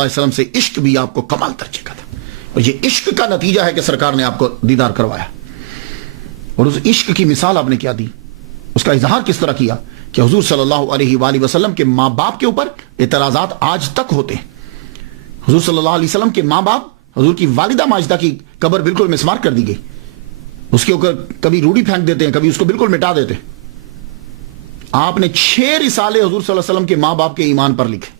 علیہ وسلم سے عشق بھی آپ کو کمال درجے کا تھا، اور یہ عشق کا نتیجہ ہے کہ سرکار نے آپ کو دیدار کروایا۔ اور اس عشق کی مثال آپ نے کیا دی، اس کا اظہار کس طرح کیا کہ حضور صلی اللہ علیہ وآلہ وسلم کے ماں باپ کے اوپر اعتراضات آج تک ہوتے ہیں۔ حضور صلی اللہ علیہ وسلم کے ماں باپ، حضور کی والدہ ماجدہ کی قبر بالکل مسمار کر دی گئی، اس کے اوپر کبھی روڑی پھینک دیتے ہیں، کبھی اس کو بالکل مٹا دیتے ہیں۔ آپ نے 6 رسالے حضور صلی اللہ علیہ وسلم کے ماں باپ کے ایمان پر لکھے۔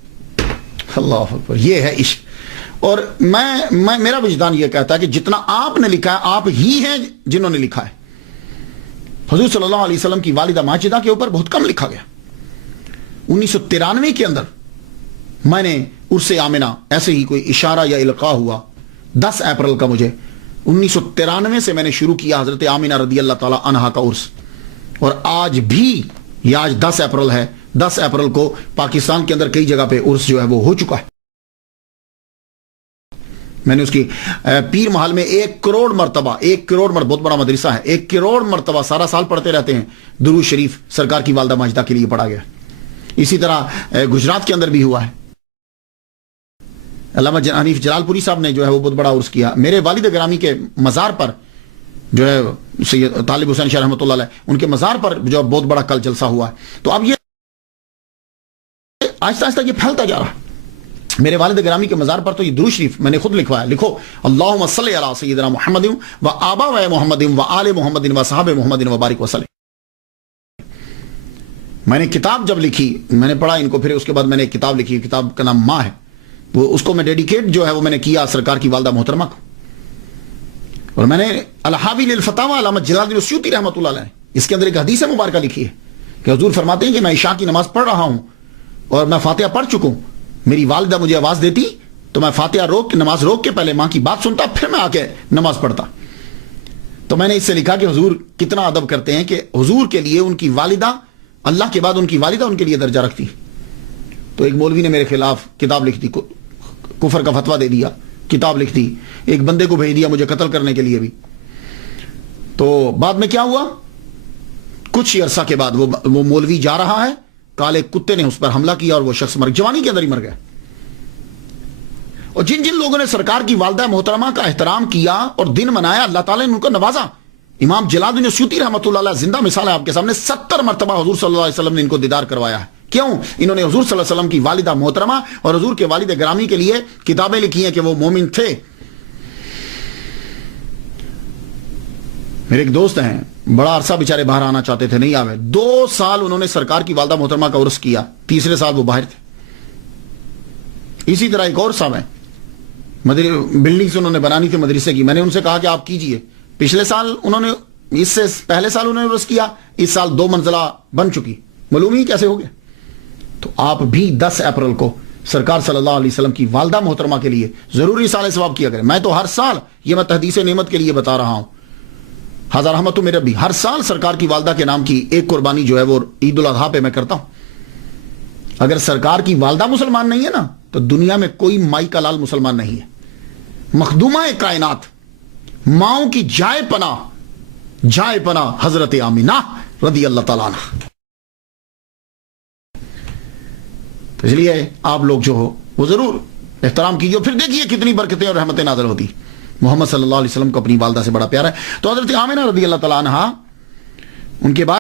اللہ اکبر، یہ ہے عشق۔ اور میرا وجدان یہ کہتا ہے کہ جتنا آپ نے لکھا ہے، آپ ہی ہیں جنہوں نے لکھا ہے۔ حضور صلی اللہ علیہ وسلم کی والدہ ماجدہ کے اوپر بہت کم لکھا گیا۔ 1993 کے اندر میں نے عرس آمنہ ایسے ہی کوئی اشارہ یا القاء ہوا 10 اپریل کا، مجھے 1993 سے میں نے شروع کیا حضرت آمنہ رضی اللہ تعالی عنہا کا عرس، اور آج بھی یہ آج 10 اپریل ہے، 10 اپریل کو پاکستان کے اندر کئی جگہ پہ عرس جو ہے وہ ہو چکا ہے۔ میں نے اس کی پیر محل میں 1 کروڑ مرتبہ بہت بڑا مدرسہ ہے، 1 کروڑ مرتبہ سارا سال پڑھتے رہتے ہیں درود شریف سرکار کی والدہ ماجدہ کے لیے پڑھا گیا۔ اسی طرح گجرات کے اندر بھی ہوا ہے، علامہ حنیف جلال پوری صاحب نے جو ہے وہ بہت بڑا عرس کیا۔ میرے والد گرامی کے مزار پر جو ہے سید طالب حسین شاہ رحمۃ اللہ علیہ، ان کے مزار پر جو بہت بڑا کل جلسہ ہوا ہے۔ تو اب یہ آہستہ آہستہ یہ پھیلتا جا رہا ہے۔ میرے والد گرامی کے مزار پر تو یہ درود شریف میں نے خود لکھوایا، لکھو اللہم صلی علی سیدنا محمد و آبا و محمد و آل محمد و صحاب محمد و بارک وسلم۔ میں نے کتاب جب لکھی، میں نے پڑھا ان کو، پھر اس کے بعد میں نے ایک کتاب لکھی، کتاب کا نام ماں ہے، وہ اس کو میں ڈیڈیکیٹ جو ہے وہ میں نے کیا سرکار کی والدہ محترمہ کو۔ اور میں نے الحاوی للفتاوی علامہ جلال الدین السیوطی رحمۃ اللہ علیہ، اس کے اندر ایک حدیث مبارکہ لکھی ہے کہ حضور فرماتے ہیں کہ میں عشاء کی نماز پڑھ رہا ہوں اور میں فاتحہ پڑھ چکوں، میری والدہ مجھے آواز دیتی تو میں فاتحہ نماز روک کے پہلے ماں کی بات سنتا، پھر میں آ کے نماز پڑھتا۔ تو میں نے اس سے لکھا کہ حضور کتنا ادب کرتے ہیں کہ حضور کے لیے ان کی والدہ، اللہ کے بعد ان کی والدہ ان کے لیے درجہ رکھتی۔ تو ایک مولوی نے میرے خلاف کتاب لکھ دی، کفر کا فتویٰ دے دیا، کتاب لکھ دی، ایک بندے کو بھیج دیا مجھے قتل کرنے کے لیے بھی۔ تو بعد میں کیا ہوا، کچھ ہی عرصہ کے بعد وہ مولوی جا رہا ہے، کالے کتے نے اس پر حملہ کیا اور وہ شخص جوانی کے اندر ہی مر گیا۔ اور جن جن لوگوں نے سرکار کی والدہ محترمہ کا احترام کیا اور دن منایا، اللہ تعالیٰ نے ان کو نوازا۔ امام جلال الدین السیوطی رحمۃ اللہ علیہ زندہ مثال ہے آپ کے سامنے، 70 مرتبہ حضور صلی اللہ علیہ وسلم نے ان کو دیدار کروایا ہے۔ کیوں؟ انہوں نے حضور صلی اللہ علیہ وسلم کی والدہ محترمہ اور حضور کے والد گرامی کے لیے کتابیں لکھی ہیں کہ وہ مومن تھے۔ میرے ایک دوست ہیں، بڑا عرصہ بیچارے باہر آنا چاہتے تھے، نہیں آوے، 2 سال انہوں نے سرکار کی والدہ محترمہ کا عرس کیا، 3رے سال وہ باہر تھے۔ اسی طرح ایک اور صاحب ہیں، بلڈنگ سے انہوں نے بنانی تھی مدرسے کی، میں نے ان سے کہا کہ آپ کیجئے۔ پچھلے سال انہوں نے، اس سے پہلے سال انہوں نے عرس کیا، اس سال 2 منزلہ بن چکی، معلوم ہی کیسے ہو گیا۔ تو آپ بھی 10 اپریل کو سرکار صلی اللہ علیہ وسلم کی والدہ محترمہ کے لیے ضروری سال ثواب کیا کریں۔ میں تو ہر سال، یہ میں تحدیث نعمت کے لیے بتا رہا ہوں، ہزار رحمت میرے بھی، ہر سال سرکار کی والدہ کے نام کی ایک قربانی جو ہے وہ عید الاضحیٰ پہ میں کرتا ہوں۔ اگر سرکار کی والدہ مسلمان نہیں ہے نا، تو دنیا میں کوئی مائی کا لال مسلمان نہیں ہے۔ مخدومہ کائنات، ماؤں کی جائے پناہ حضرت آمنہ رضی اللہ تعالیٰ عنہ۔ اس لیے آپ لوگ جو ہو وہ ضرور احترام کیجیے، پھر دیکھیے کتنی برکتیں اور رحمتیں نازل ہوتی۔ محمد صلی اللہ علیہ وسلم کو اپنی والدہ سے بڑا پیار ہے۔ تو حضرت آمنہ رضی اللہ تعالیٰ عنہ، ان کے بعد